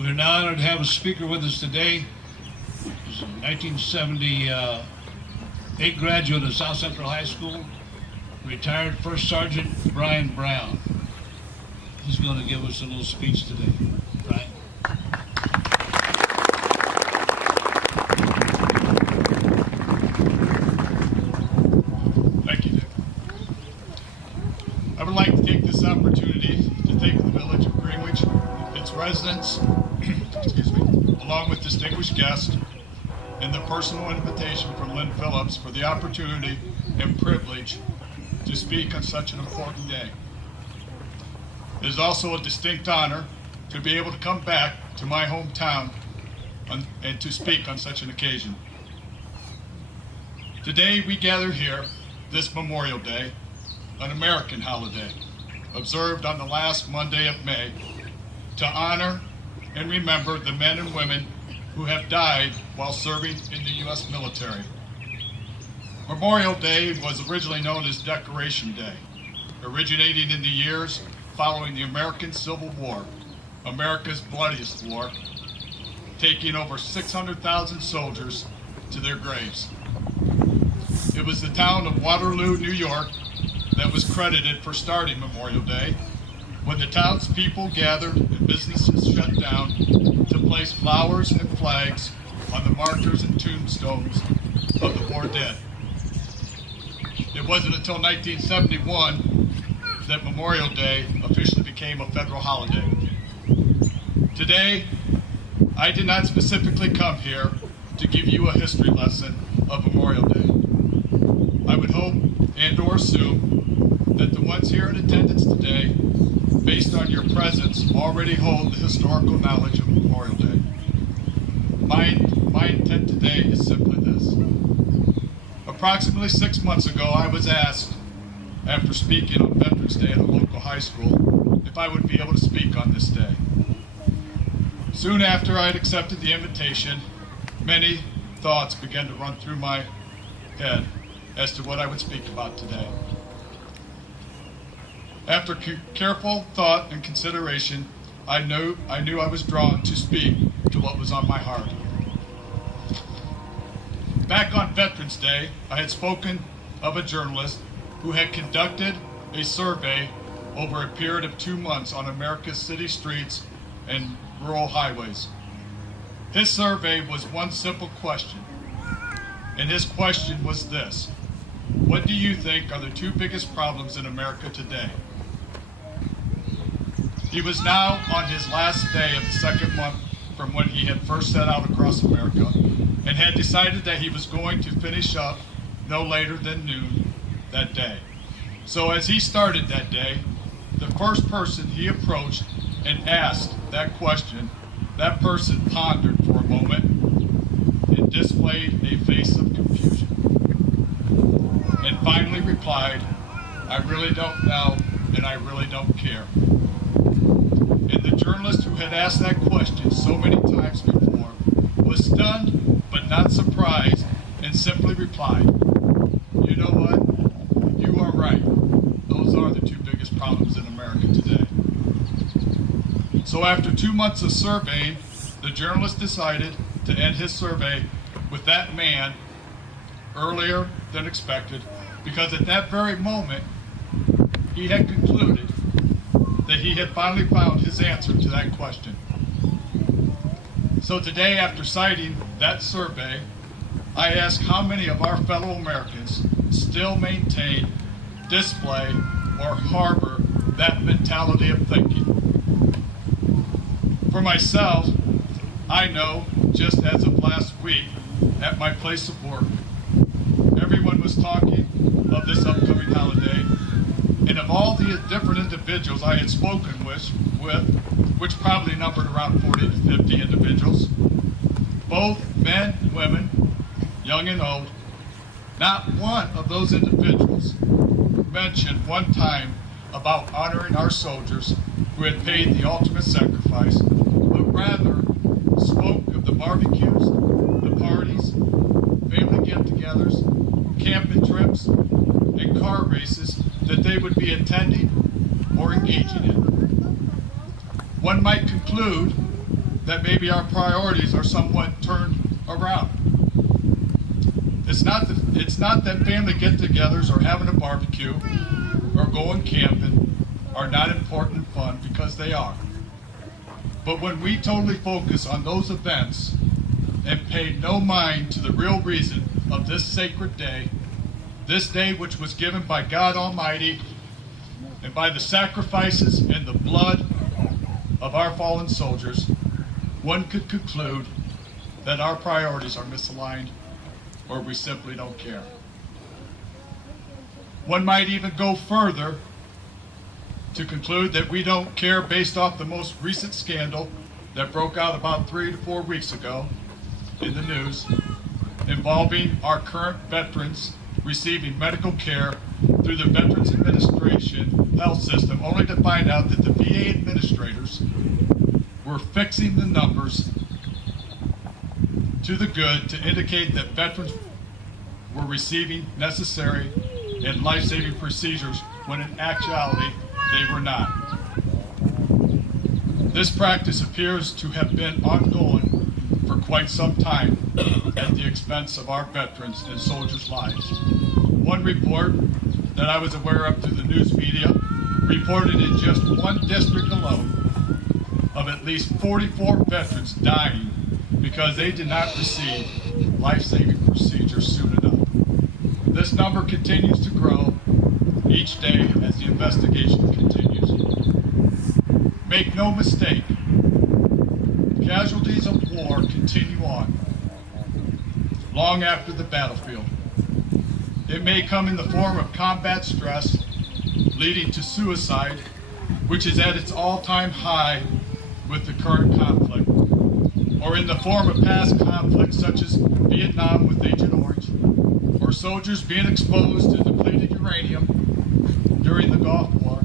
We're now honored to have a speaker with us today. He's a 1978 graduate of South Central High School, retired First Sergeant Bryan Brown. He's going to give us a little speech today. Bryan. Thank you, Dick. I would like to take this opportunity to thank the village of Greenwich, its residents, along with distinguished guests, and the personal invitation from Lynn Phillips for the opportunity and privilege to speak on such an important day. It is also a distinct honor to be able to come back to my hometown and to speak on such an occasion. Today we gather here, this Memorial Day, an American holiday, observed on the last Monday of May, to honor and remember the men and women who have died while serving in the U.S. military. Memorial Day was originally known as Decoration Day, originating in the years following the American Civil War, America's bloodiest war, taking over 600,000 soldiers to their graves. It was the town of Waterloo, New York, that was credited for starting Memorial Day, when the townspeople gathered and businesses shut down to place flowers and flags on the markers and tombstones of the war dead. It wasn't until 1971 that Memorial Day officially became a federal holiday. Today, I did not specifically come here to give you a history lesson of Memorial Day. I would hope and/or assume that the ones here in attendance today, based on your presence, already hold the historical knowledge of Memorial Day. My intent today is simply this. Approximately 6 months ago, I was asked, after speaking on Veterans Day at a local high school, if I would be able to speak on this day. Soon after I had accepted the invitation, many thoughts began to run through my head as to what I would speak about today. After careful thought and consideration, I knew I was drawn to speak to what was on my heart. Back on Veterans Day, I had spoken of a journalist who had conducted a survey over a period of 2 months on America's city streets and rural highways. His survey was one simple question, and his question was this: what do you think are the 2 biggest problems in America today? He was now on his last day of the 2nd month from when he had first set out across America, and had decided that he was going to finish up no later than noon that day. So as he started that day, the first person he approached and asked that question, that person pondered for a moment and displayed a face of confusion, and finally replied, "I really don't know, and I really don't care." And the journalist who had asked that question so many times before was stunned but not surprised, and simply replied, "You know what? You are right. Those are the 2 biggest problems in America today." So after 2 months of surveying, the journalist decided to end his survey with that man earlier than expected, because at that very moment, he had concluded that he had finally found his answer to that question. So today, after citing that survey, I ask how many of our fellow Americans still maintain, display, or harbor that mentality of thinking. For myself, I know, just as of last week, at my place of work, everyone was talking of this upcoming holiday, and of all the different individuals I had spoken with, which probably numbered around 40 to 50 individuals, both men and women, young and old, not one of those individuals mentioned one time about honoring our soldiers who had paid the ultimate sacrifice, but rather spoke of the barbecues, the parties, family get-togethers, camping trips, and car races that they would be attending or engaging in. One might conclude that maybe our priorities are somewhat turned around. It's not that family get-togethers or having a barbecue or going camping are not important and fun, because they are. But when we totally focus on those events and pay no mind to the real reason of this sacred day, this day which was given by God Almighty and by the sacrifices and the blood of our fallen soldiers, one could conclude that our priorities are misaligned, or we simply don't care. One might even go further to conclude that we don't care based off the most recent scandal that broke out about 3 to 4 weeks ago in the news involving our current veterans receiving medical care through the Veterans Administration health system, only to find out that the VA administrators were fixing the numbers to the good to indicate that veterans were receiving necessary and life-saving procedures when in actuality they were not. This practice appears to have been ongoing for quite some time at the expense of our veterans and soldiers' lives. One report that I was aware of through the news media reported in just one district alone of at least 44 veterans dying because they did not receive life-saving procedures soon enough. This number continues to grow each day as the investigation continues. Make no mistake, casualties of war continue on long after the battlefield. It may come in the form of combat stress leading to suicide, which is at its all-time high with the current conflict, or in the form of past conflicts such as Vietnam with Agent Orange, or soldiers being exposed to depleted uranium during the Gulf War.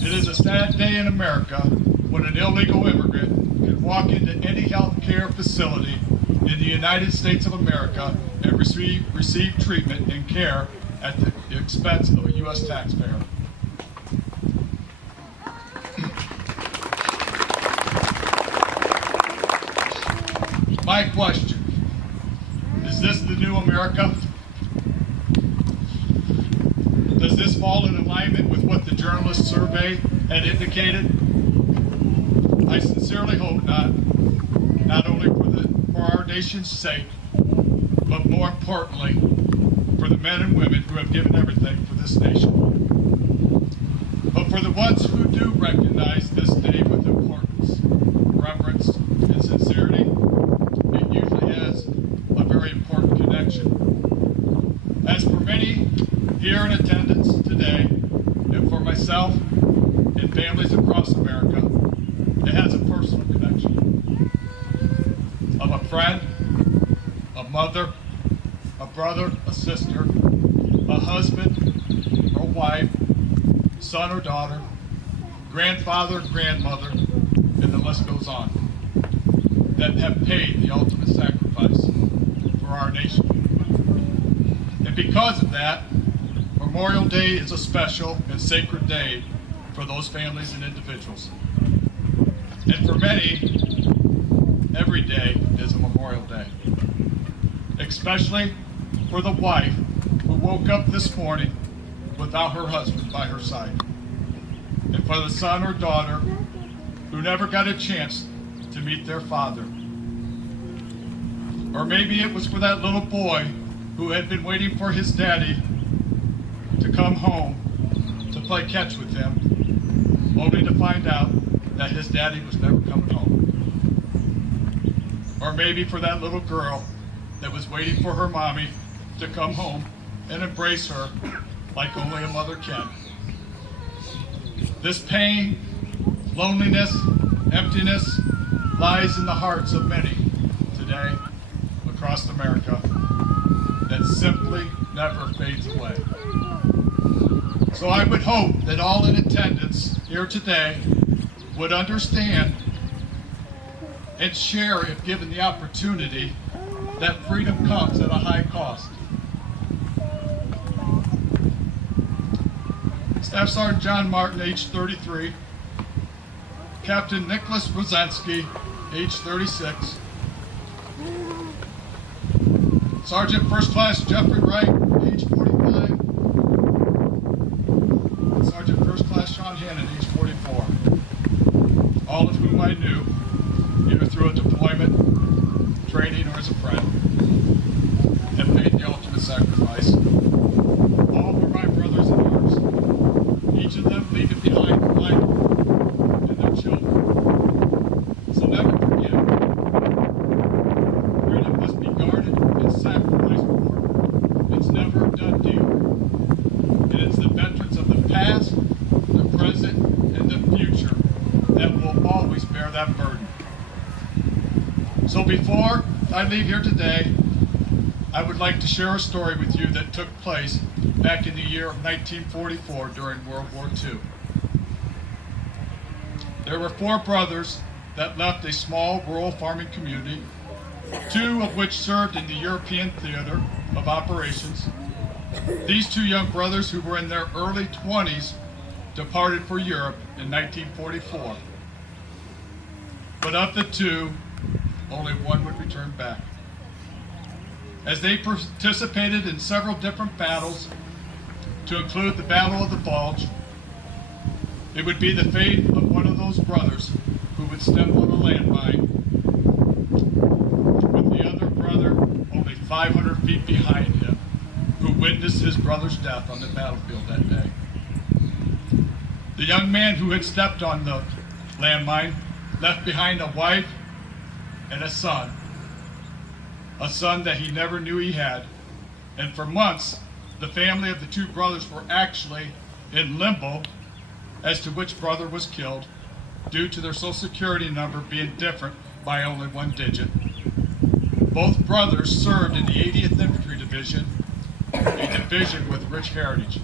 It is a sad day in America when an illegal immigrant can walk into any health care facility in the United States of America and receive treatment and care at the expense of a U.S. taxpayer. My question, is this the new America? Does this fall in alignment with what the journalist survey had indicated? I sincerely hope not only for our nation's sake, but more importantly, for the men and women who have given everything for this nation. But for the ones who do recognize this day with importance, reverence, and sincerity, it usually has a very important connection. As for many here in attendance today, and for myself and families across America, it has a personal connection of a friend, a mother, a brother, a sister, a husband or wife, son or daughter, grandfather, grandmother, and the list goes on, that have paid the ultimate sacrifice for our nation. And because of that, Memorial Day is a special and sacred day for those families and individuals. And for many, every day is a Memorial Day. Especially for the wife who woke up this morning without her husband by her side. And for the son or daughter who never got a chance to meet their father. Or maybe it was for that little boy who had been waiting for his daddy to come home to play catch with him, only to find out that his daddy was never coming home. Or maybe for that little girl that was waiting for her mommy to come home and embrace her like only a mother can. This pain, loneliness, emptiness lies in the hearts of many today across America that simply never fades away. So I would hope that all in attendance here today would understand and share, if given the opportunity, that freedom comes at a high cost. Staff Sergeant John Martin, age 33, Captain Nicholas Rosansky, age 36. Sergeant First Class Jeffrey Wright, age 45. Sergeant First Class Sean Hannon, age 44. All of whom I knew, either through a deployment, training, or as a friend, have made the ultimate sacrifice. All were my brothers in arms, each of them leaving behind their wife and their children. So never forget, freedom must be guarded and sacrificed for. It's never a done deal. And it's the veterans of the past, the present, and the future that will always bear that burden. So before I leave here today, I would like to share a story with you that took place back in the year of 1944 during World War II. There were 4 brothers that left a small rural farming community, 2 of which served in the European theater of operations. These 2 young brothers, who were in their early 20s, departed for Europe in 1944. But of the 2, only one would return back. As they participated in several different battles, to include the Battle of the Bulge, it would be the fate of one of those brothers who would step on a landmine, with the other brother only 500 feet behind him, who witnessed his brother's death on the battlefield that day. The young man who had stepped on the landmine left behind a wife and a son that he never knew he had. And for months, the family of the 2 brothers were actually in limbo as to which brother was killed, due to their Social Security number being different by only 1 digit. Both brothers served in the 80th Infantry Division, a division with rich heritage.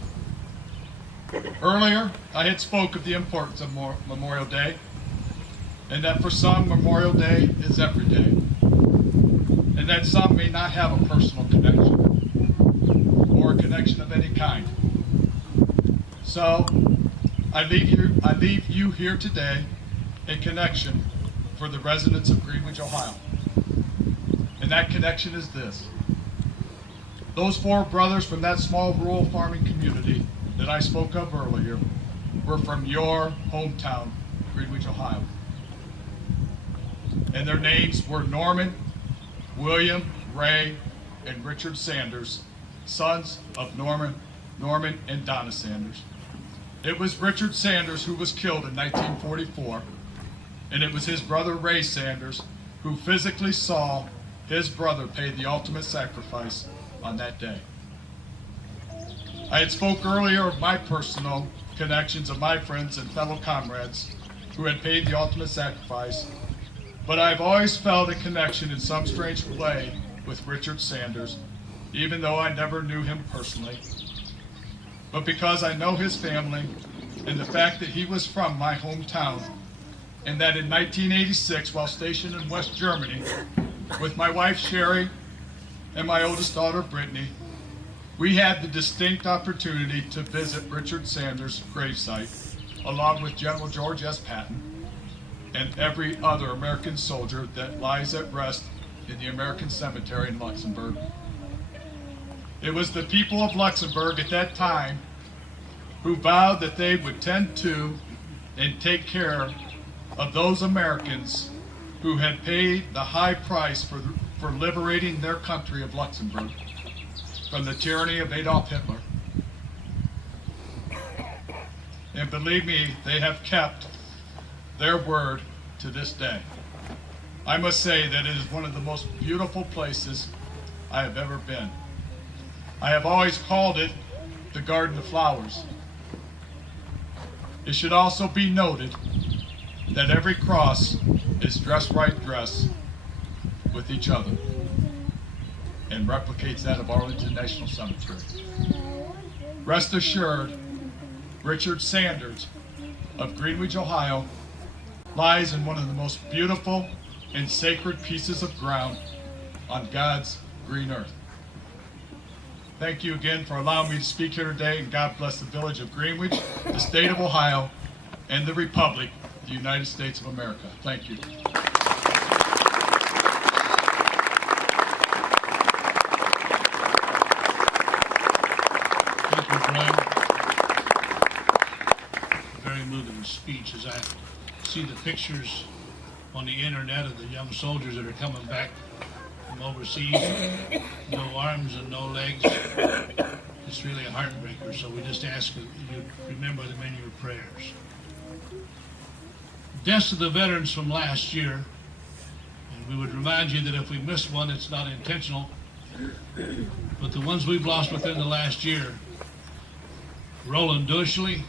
Earlier, I had spoke of the importance of Memorial Day, and that for some, Memorial Day is every day, and that some may not have a personal connection, or a connection of any kind. So, I leave you here today a connection for the residents of Greenwich, Ohio. And that connection is this. Those 4 brothers from that small rural farming community that I spoke of earlier were from your hometown, Greenwich, Ohio. And their names were Norman, William, Ray, and Richard Sanders, sons of Norman and Donna Sanders. It was Richard Sanders who was killed in 1944, and it was his brother Ray Sanders who physically saw his brother pay the ultimate sacrifice on that day. I had spoke earlier of my personal connections of my friends and fellow comrades who had paid the ultimate sacrifice, but I've always felt a connection in some strange way with Richard Sanders, even though I never knew him personally. But because I know his family and the fact that he was from my hometown, and that in 1986, while stationed in West Germany with my wife Sherry and my oldest daughter Brittany, we had the distinct opportunity to visit Richard Sanders' gravesite, along with General George S. Patton and every other American soldier that lies at rest in the American Cemetery in Luxembourg. It was the people of Luxembourg at that time who vowed that they would tend to and take care of those Americans who had paid the high price for liberating their country of Luxembourg from the tyranny of Adolf Hitler. And believe me, they have kept their word to this day. I must say that it is one of the most beautiful places I have ever been. I have always called it the Garden of Flowers. It should also be noted that every cross is dressed with each other and replicates that of Arlington National Cemetery. Rest assured, Richard Sanders of Greenwich, Ohio, lies in one of the most beautiful and sacred pieces of ground on God's green earth. Thank you again for allowing me to speak here today, and God bless the village of Greenwich, the state of Ohio, and the Republic, the the United States of America. Thank you. Thank you, Bryan. Very moving speech as I see the pictures on the internet of the young soldiers that are coming back from overseas, no arms and no legs. It's really a heartbreaker, so we just ask that you remember them in your prayers. Deaths of the veterans from last year, and we would remind you that if we miss one, it's not intentional, but the ones we've lost within the last year: Roland Dushley,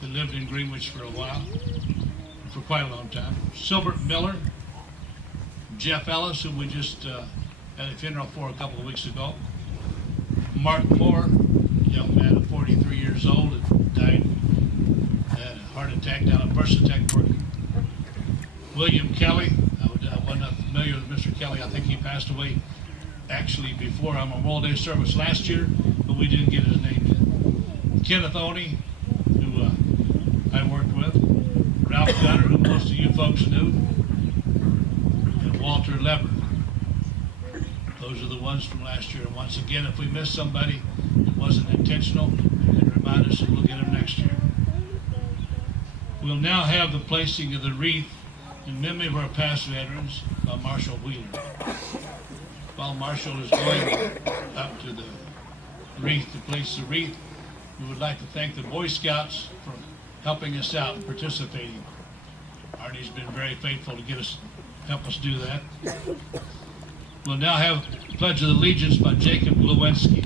who lived in Greenwich for a while, for quite a long time; Silbert Miller, Jeff Ellis, who we just had a funeral for a couple of weeks ago; Mark Moore, a young man of 43 years old, that died, had a heart attack down at Versatech working; William Kelly, I wasn't familiar with Mr. Kelly. I think he passed away actually before our Memorial Day service last year, but we didn't get his name yet. Kenneth Oney, who I worked with; Ralph Gunner, who most of you folks knew; and Walter Lever. Those are the ones from last year. And once again, if we miss somebody, it wasn't intentional, and remind us that we'll get them next year. We'll now have the placing of the wreath in memory of our past veterans by Marshal Wheeler. While Marshal is going up to the wreath to place the wreath, we would like to thank the Boy Scouts for helping us out and participating. Arnie's been very faithful to help us do that. We'll now have Pledge of Allegiance by Jacob Glowinski.